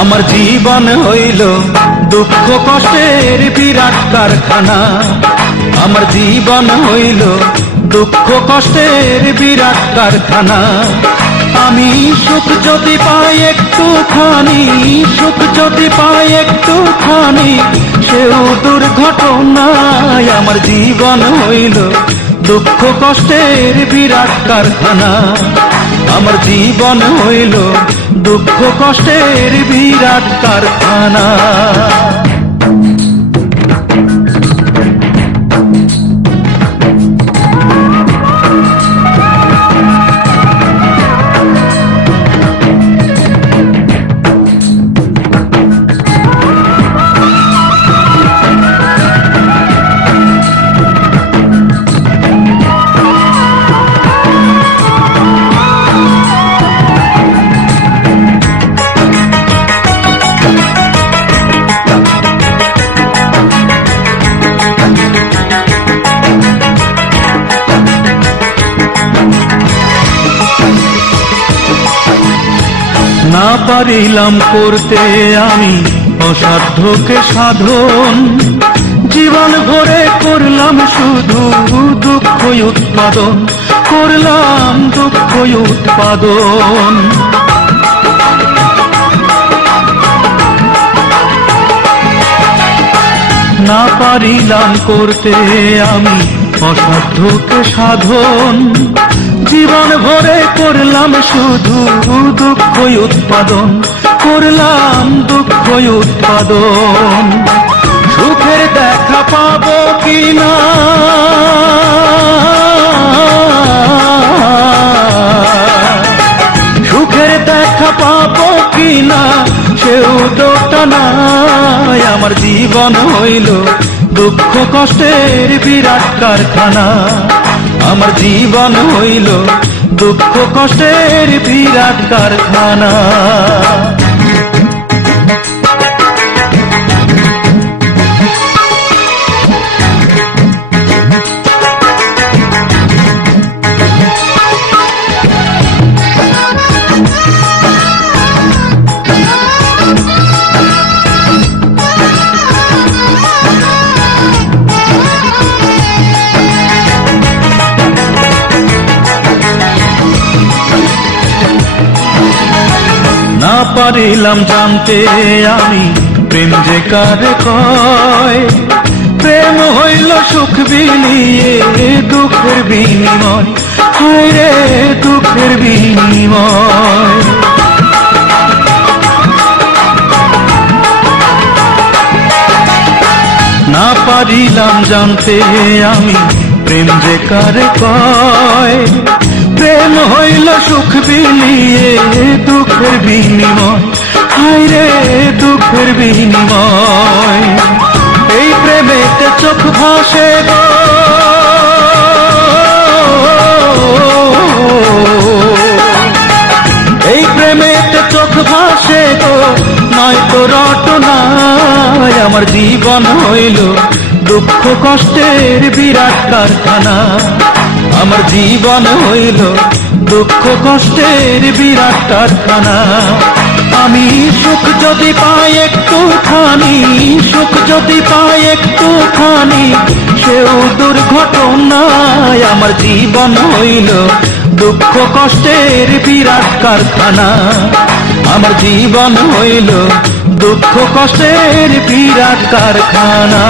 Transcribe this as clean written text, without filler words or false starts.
আমার জীবন হইল দুঃখ কষ্টের বিরাট কারখানা। আমার জীবন হইল দুঃখ কষ্টের বিরাট কারখানা। আমি সুখ যদি পাই একটুখানি, সুখ যদি পাই একটুখানি, সেও দুর্ঘটনায়। আমার জীবন হইল দুঃখ কষ্টের বিরাট কারখানা। আমার জীবন হইল দুঃখ কষ্টের বিরাট কারখানা। না পারিলাম করতে আমি অসাধ্যকে সাধন, জীবন ভরে করলাম শুধু দুঃখ উৎপাদন, করলাম দুঃখ উৎপাদন। না পারিলাম করতে আমি অসাধ্যকে সাধন, জীবন ভরে করলাম শুধু দুঃখ উৎপাদন, করলাম দুঃখ উৎপাদন। সুখের দেখা পাবো কিনা, সুখের দেখা পাবো কিনা, সেও দোটা নাই। আমার জীবন হইল দুঃখ কষ্টের বিরাট কারখানা। আমার জীবন হইল দুঃখ কষ্টের বিরাট কারখানা। না পারিলাম জানতে আমি প্রেম যে কারে কয়, প্রেম হইল সুখ বিলিয়ে দুঃখের বিনিময়, হায় রে দুঃখের বিনিময়। না পারিলাম জানতে আমি প্রেম যে কারে কয়, প্রেম হইল সুখ বিলিয়ে দুঃখের বিনিময়, হায় রে দুঃখের বিনিময়। এই প্রেমেতে চোখ ভাসে গো, এই প্রেমেতে চোখ ভাসে গো, নয়তো রটনায়। আমার জীবন হইল দুঃখ কষ্টের বিরাট কারখানা। আমার জীবন হইল দুঃখ কষ্টের বিরাট কারখানা। আমি সুখ যদি পাই একটুখানি, সুখ যদি পাই একটুখানি, সেও দুর্ঘটনায়। আমার জীবন হইল দুঃখ কষ্টের বিরাট কারখানা। আমার জীবন হইল দুঃখ কষ্টের বিরাট কারখানা।